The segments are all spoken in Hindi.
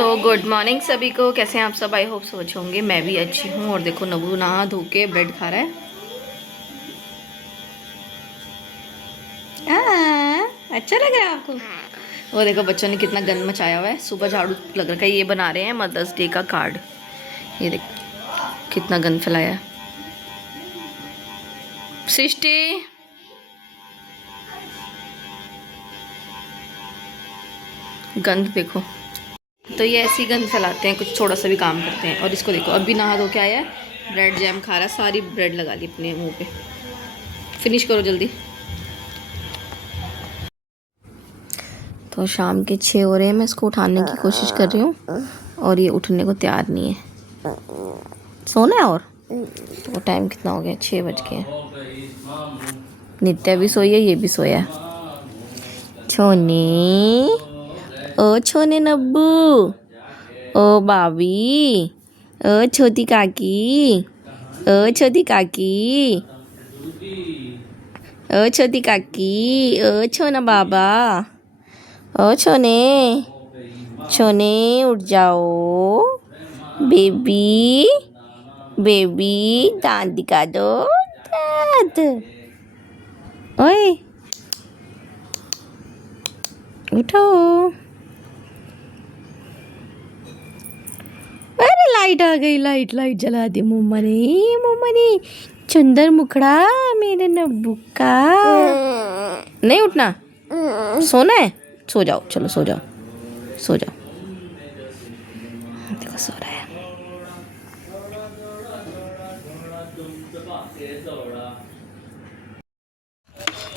तो गुड मॉर्निंग सभी को। कैसे हैं आप सब? आई होप सोच होंगे। मैं भी अच्छी हूँ। और देखो नबू नहा धो के ब्रेड खा रहा है। अच्छा लग रहा है आपको? वो देखो बच्चों ने कितना गंद मचाया हुआ है। सुबह झाड़ू लग रखा है। ये बना रहे हैं मदर्स डे का कार्ड। ये देखो कितना गंद फैलाया है। सृष्टि गंद देखो। तो ये ऐसी गंद फैलाते हैं, कुछ थोड़ा सा भी काम करते हैं। और इसको देखो अभी नहा धो के आया है, ब्रेड जैम खा रहा है। सारी ब्रेड लगा ली अपने मुंह पे। फिनिश करो जल्दी। तो शाम के 6 हो रहे हैं। मैं इसको उठाने की कोशिश कर रही हूँ और ये उठने को तैयार नहीं है। सोना है। और तो टाइम कितना हो गया? 6 बज गए। नित्या भी सोई है, ये भी सोया है। छोने, ओ छोने नब्बू, ओ बाबी, ओ छोटी काकी, ओ छोटी काकी, ओ छोटी काकी, ओ छोना बाबा, ओ छोने, छोने उठ जाओ। बेबी, बेबी दांत दिखा दो। दांत। ओए उठो। अरे लाइट आ गई। लाइट लाइट जला दी मम्मा ने चंदर मुखड़ा मेरे नब्बू का। नहीं उठना, सोना है। सो जाओ, चलो सो जाओ, सो जाओ। देखो सो रहा है।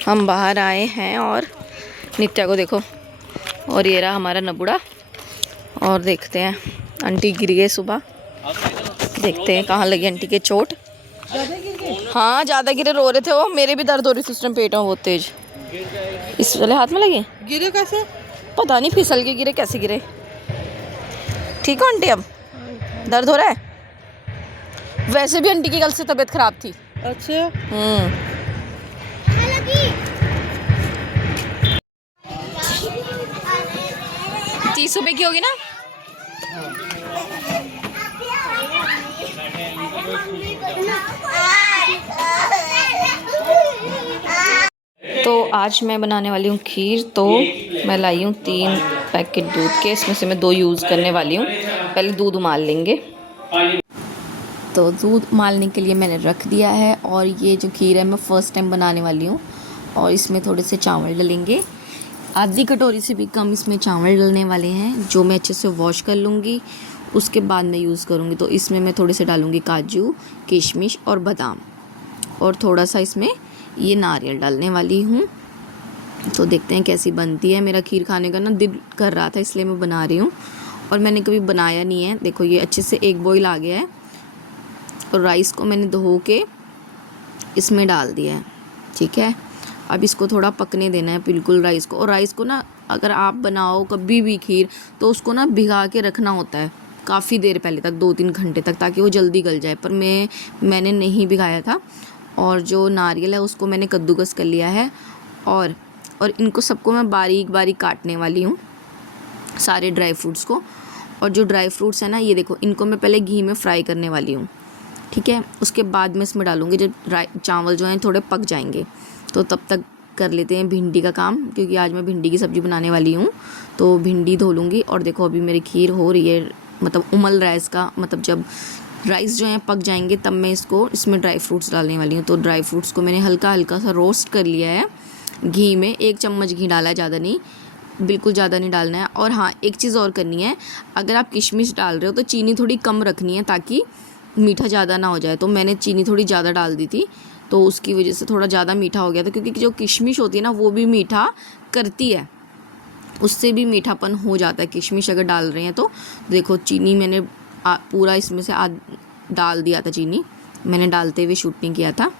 हम बाहर आए हैं और नित्या को देखो। और ये रहा हमारा नबूड़ा। और देखते हैं, आंटी गिर गए सुबह। देखते हैं कहाँ लगी आंटी के चोट। हाँ ज़्यादा गिरे, रो रहे थे वो। मेरे भी दर्द हो रही थी उस टाइम, पेट में बहुत तेज। इस वाले हाथ में लगे। गिरे कैसे पता नहीं, फिसल के गिरे, कैसे गिरे। ठीक हो आंटी? अब दर्द हो रहा है? वैसे भी आंटी की कल से तबीयत खराब थी। अच्छा। 30 रुपए की होगी ना। तो आज मैं बनाने वाली हूँ खीर। तो मैं लाई हूँ 3 पैकेट दूध के। इसमें से मैं 2 यूज़ करने वाली हूँ। पहले दूध उबाल लेंगे। तो दूध उबालने के लिए मैंने रख दिया है। और ये जो खीर है मैं फ़र्स्ट टाइम बनाने वाली हूँ। और इसमें थोड़े से चावल डलेंगे। आधी कटोरी से भी कम इसमें चावल डलने वाले हैं, जो मैं अच्छे से वॉश कर लूँगी। उसके बाद मैं यूज़ करूँगी। तो इसमें मैं थोड़े से डालूँगी काजू, किशमिश और बादाम। और थोड़ा सा इसमें ये नारियल डालने वाली हूँ। तो देखते हैं कैसी बनती है। मेरा खीर खाने का ना दिल कर रहा था, इसलिए मैं बना रही हूँ। और मैंने कभी बनाया नहीं है। देखो ये अच्छे से एक बॉईल आ गया है। और राइस को मैंने धो के इसमें डाल दिया है। ठीक है, अब इसको थोड़ा पकने देना है बिल्कुल राइस को। और राइस को ना अगर आप बनाओ कभी भी खीर, तो उसको ना भिगा के रखना होता है काफ़ी देर पहले तक, 2-3 घंटे तक, ताकि वो जल्दी गल जाए। पर मैंने नहीं भिगाया था। और जो नारियल है उसको मैंने कद्दूकस कर लिया है। और इनको सबको मैं बारीक बारीक काटने वाली हूँ, सारे ड्राई फ्रूट्स को। और जो ड्राई फ्रूट्स है ना, ये देखो, इनको मैं पहले घी में फ्राई करने वाली हूँ। ठीक है, उसके बाद मैं इसमें डालूँगी जब चावल जो हैं थोड़े पक जाएंगे। तो तब तक कर लेते हैं भिंडी का काम, क्योंकि आज मैं भिंडी की सब्ज़ी बनाने वाली हूँ। तो भिंडी धो लूँगी। और देखो अभी मेरी खीर हो रही है, मतलब उमल रहा है इसका मतलब। जब राइस जो हैं पक जाएंगे तब मैं इसमें ड्राई फ्रूट्स डालने वाली हूँ। तो ड्राई फ्रूट्स को मैंने हल्का हल्का सा रोस्ट कर लिया है घी में। 1 चम्मच घी डाला है, ज़्यादा नहीं, बिल्कुल ज़्यादा नहीं डालना है। और हाँ, एक चीज़ और करनी है। अगर आप किशमिश डाल रहे हो तो चीनी थोड़ी कम रखनी है, ताकि मीठा ज़्यादा ना हो जाए। तो मैंने चीनी थोड़ी ज़्यादा डाल दी थी, तो उसकी वजह से थोड़ा ज़्यादा मीठा हो गया था। क्योंकि जो किशमिश होती है ना, वो भी मीठा करती है, उससे भी मीठापन हो जाता है किशमिश अगर डाल रहे हैं तो। देखो चीनी मैंने पूरा इसमें से डाल दिया था। चीनी मैंने डालते हुए शूट नहीं किया था।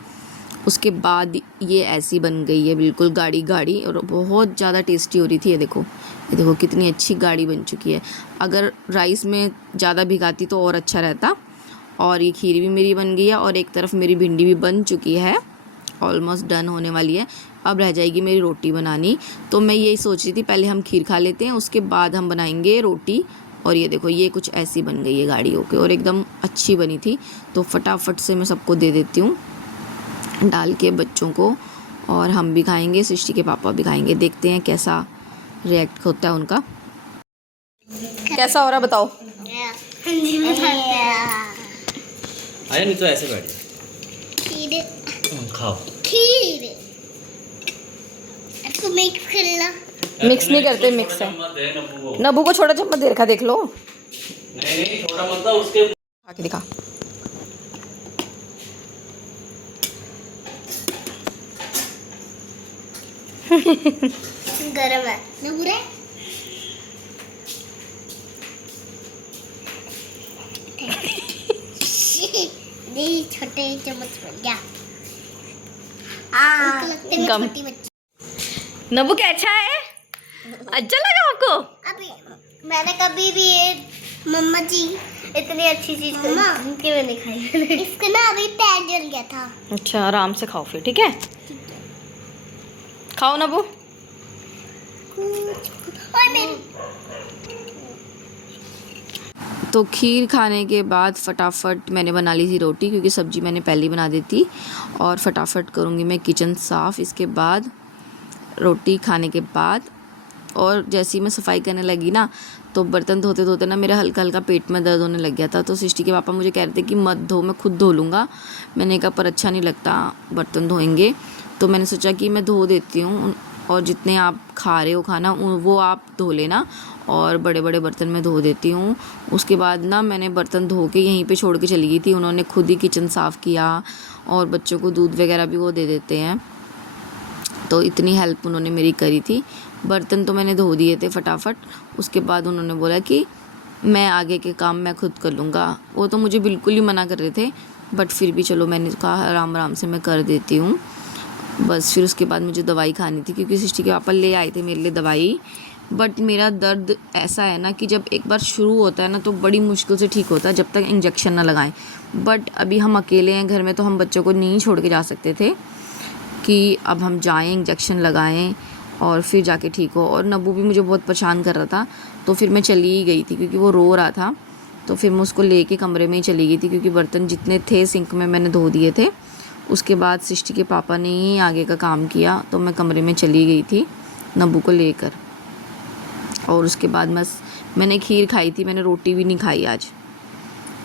उसके बाद ये ऐसी बन गई है, बिल्कुल गाढ़ी गाढ़ी, और बहुत ज़्यादा टेस्टी हो रही थी। ये देखो कितनी अच्छी गाढ़ी बन चुकी है। अगर राइस में ज़्यादा भिगाती तो और अच्छा रहता। और ये खीर भी मेरी बन गई है। और एक तरफ मेरी भिंडी भी बन चुकी है, ऑलमोस्ट डन होने वाली है। अब रह जाएगी मेरी रोटी बनानी। तो मैं यही सोच रही थी पहले हम खीर खा लेते हैं, उसके बाद हम बनाएंगे रोटी और ये देखो ये कुछ ऐसी बन गई है गाड़ी होके, और एकदम अच्छी बनी थी। तो फटाफट से मैं सबको दे देती हूँ डाल के बच्चों को, और हम भी खाएंगे, सृष्टि के पापा भी खाएंगे। देखते हैं कैसा रिएक्ट होता है उनका। कैसा हो रहा बताओ। आया नहीं तो ऐसे बैठ जा। खीर खाओ। खीर इसको मिक्स करना। मिक्स नहीं करते, मिक्स है। नब्बू को छोटा चम्मच दे रखा, देख लो। नहीं छोटा मत, उसके खा के दिखा। गरम है ना पूरे। नहीं छोटे चम्मच बन गया। कम। नब्बू क्या अच्छा है? अच्छा लगा आपको? अभी मैंने कभी भी ये मम्मा जी इतनी अच्छी चीज उनके में नहीं खाई। इसका ना अभी पैर जल गया था। अच्छा आराम से खाओ फिर, ठीक है? खाओ नब्बू। और मेरी तो खीर खाने के बाद फटाफट मैंने बना ली थी रोटी, क्योंकि सब्ज़ी मैंने पहले ही बना दी थी, और फटाफट करूँगी मैं किचन साफ़ इसके बाद, रोटी खाने के बाद। और जैसे ही मैं सफाई करने लगी ना, तो बर्तन धोते धोते ना मेरा हल्का हल्का पेट में दर्द होने लग गया था। तो सृष्टि के पापा मुझे कह रहे थे कि मत धो, मैं खुद धो लूँगा। मैंने कहा पर अच्छा नहीं लगता बर्तन धोएंगे, तो मैंने सोचा कि मैं धो देती हूँ, और जितने आप खा रहे हो खाना वो आप धो लेना, और बड़े बड़े बर्तन में धो देती हूँ। उसके बाद ना मैंने बर्तन धो के यहीं पे छोड़ के चली गई थी। उन्होंने खुद ही किचन साफ़ किया, और बच्चों को दूध वगैरह भी वो दे देते हैं, तो इतनी हेल्प उन्होंने मेरी करी थी। बर्तन तो मैंने धो दिए थे फटाफट। उसके बाद उन्होंने बोला कि मैं आगे के काम मैं खुद कर लूँगा। वो तो मुझे बिल्कुल ही मना कर रहे थे, बट फिर भी चलो मैंने कहा आराम आराम से मैं कर देती हूँ बस। फिर उसके बाद मुझे दवाई खानी थी, क्योंकि सृष्टि के पापा ले आए थे मेरे लिए दवाई। बट मेरा दर्द ऐसा है ना कि जब एक बार शुरू होता है ना, तो बड़ी मुश्किल से ठीक होता है जब तक इंजेक्शन ना लगाएं। बट अभी हम अकेले हैं घर में, तो हम बच्चों को नहीं छोड़ के जा सकते थे कि अब हम जाएं इंजेक्शन लगाएं और फिर जाके ठीक हो। और नब्बू भी मुझे बहुत परेशान कर रहा था, तो फिर मैं चली ही गई थी, क्योंकि वो रो रहा था। तो फिर मैं उसको लेके कमरे में ही चली गई थी, क्योंकि बर्तन जितने थे सिंक में मैंने धो दिए थे। उसके बाद सृष्टि के पापा ने ही आगे का काम किया, तो मैं कमरे में चली गई थी नब्बू को लेकर। और उसके बाद मैंने खीर खाई थी, मैंने रोटी भी नहीं खाई आज।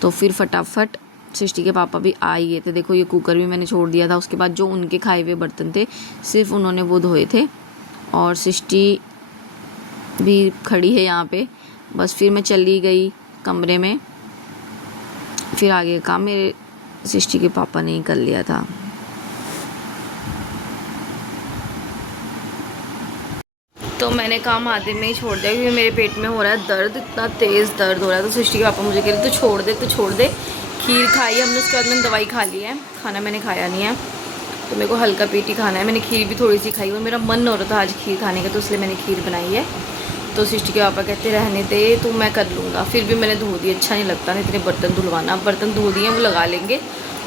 तो फिर फटाफट सृष्टि के पापा भी आ ही गए थे। देखो ये कुकर भी मैंने छोड़ दिया था। उसके बाद जो उनके खाए हुए बर्तन थे सिर्फ उन्होंने वो धोए थे, और सृष्टि भी खड़ी है यहाँ पे। बस फिर मैं चली गई कमरे में, फिर आगे काम मेरे सृष्टि के पापा ने ही कर लिया था। तो मैंने काम आधे में ही छोड़ दिया, क्योंकि मेरे पेट में हो रहा है दर्द, इतना तेज़ दर्द हो रहा है। तो सृष्टि के पापा मुझे कह रहे तो छोड़ दे। खीर खाई हमने, उसके बाद मैंने दवाई खा ली है, खाना मैंने खाया नहीं है, तो मेरे को हल्का पेट ही खाना है। मैंने खीर भी थोड़ी सी खाई, और मेरा मन हो रहा था आज खीर खाने का, तो इसलिए मैंने खीर बनाई है। तो सृष्टि के पापा कहते रहने दे, तो मैं कर लूँगा। फिर भी मैंने धो दी, अच्छा नहीं लगता ना इतने बर्तन धुलवाना। अब बर्तन धो दिए, वो लगा लेंगे,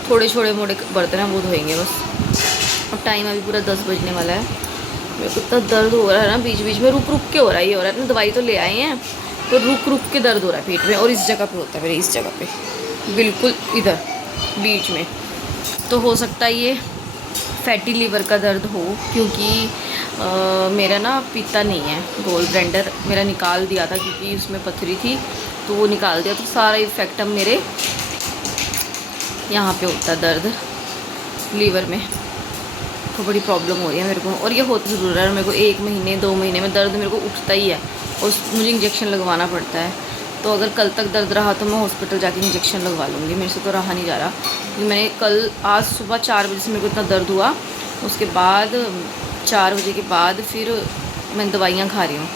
थोड़े छोटे मोटे बर्तन हैं वो धोएंगे बस। अब टाइम अभी पूरा 10 बजने वाला है। मेरे को इतना दर्द हो रहा है ना, बीच बीच में रुक के हो रहा है। ये हो रहा है ना, दवाई तो ले आए हैं, तो रुक के दर्द हो रहा है पेट में। और इस जगह पे होता है मेरे, इस जगह पे बिल्कुल इधर बीच में। तो हो सकता है ये फैटी लीवर का दर्द हो, क्योंकि मेरा ना पीता नहीं है। गोल ब्लेंडर मेरा निकाल दिया था, क्योंकि उसमें पथरी थी, तो वो निकाल दिया। तो सारा इफेक्ट अब मेरे यहाँ पे होता है दर्द लीवर में। तो बड़ी प्रॉब्लम हो रही है मेरे को, और ये होता ज़रूर है मेरे को। 1 महीने 2 महीने में दर्द मेरे को उठता ही है, और मुझे इंजेक्शन लगवाना पड़ता है। तो अगर कल तक दर्द रहा तो मैं हॉस्पिटल जाके इंजेक्शन लगवा लूँगी। मेरे से तो रहा नहीं जा रहा, क्योंकि मैंने आज सुबह 4 बजे से मेरे को इतना दर्द हुआ। उसके बाद 4 बजे के बाद फिर मैं दवाइयाँ खा रही हूँ,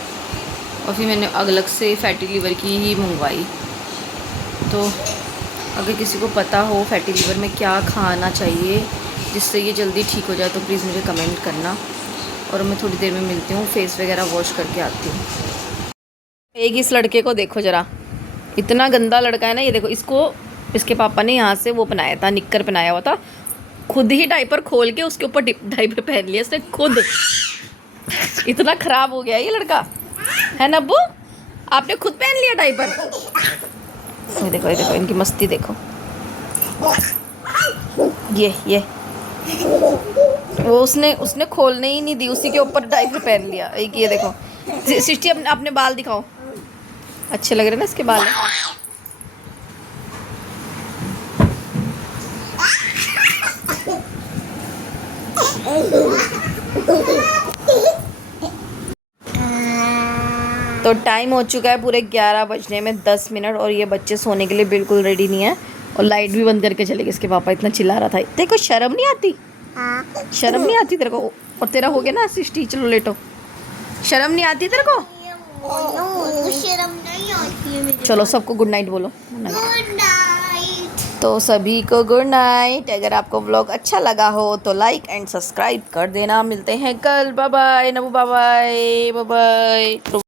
और फिर मैंने अलग से फैटी लीवर की ही मंगवाई। तो अगर किसी को पता हो फैटी लीवर में क्या खाना चाहिए जिससे ये जल्दी ठीक हो जाए, तो प्लीज़ मुझे कमेंट करना। और मैं थोड़ी देर में मिलती हूँ, फेस वगैरह वॉश करके आती हूँ। एक इस लड़के को देखो ज़रा, इतना गंदा लड़का है ना ये। देखो इसको, इसके पापा ने यहाँ से वो पहनाया था, निक्कर पहनाया हुआ था, खुद ही डायपर खोल के उसके ऊपर डायपर पहन लिया इसने खुद। इतना ख़राब हो गया ये लड़का है नब्बू। आपने खुद पहन लिया डायपर? ये देखो इनकी मस्ती देखो। ये वो उसने खोलने ही नहीं दी, उसी के ऊपर डायपर पहन लिया। एक ये देखो सृष्टि, अपने बाल दिखाओ, अच्छे लग रहे ना इसके बाल। तो टाइम हो चुका है पूरे 11 बजने में 10 मिनट, और ये बच्चे सोने के लिए बिल्कुल रेडी नहीं है, और लाइट भी बंद करके चले गए। इसके पापा इतना चिल्ला रहा था। तेरे को शर्म नहीं आती? शर्म नहीं आती तेरे को? और तेरा हो गया ना सृष्टि, चलो लेटो। शर्म नहीं आती तेरे को? शर्म नहीं आती है मुझे। चलो सबको गुड नाइट बोलो। Good night. तो सभी को गुड नाइट। अगर आपको व्लॉग अच्छा लगा हो तो लाइक एंड सब्सक्राइब कर देना। मिलते हैं कल। Bye bye नबू, bye bye bye bye.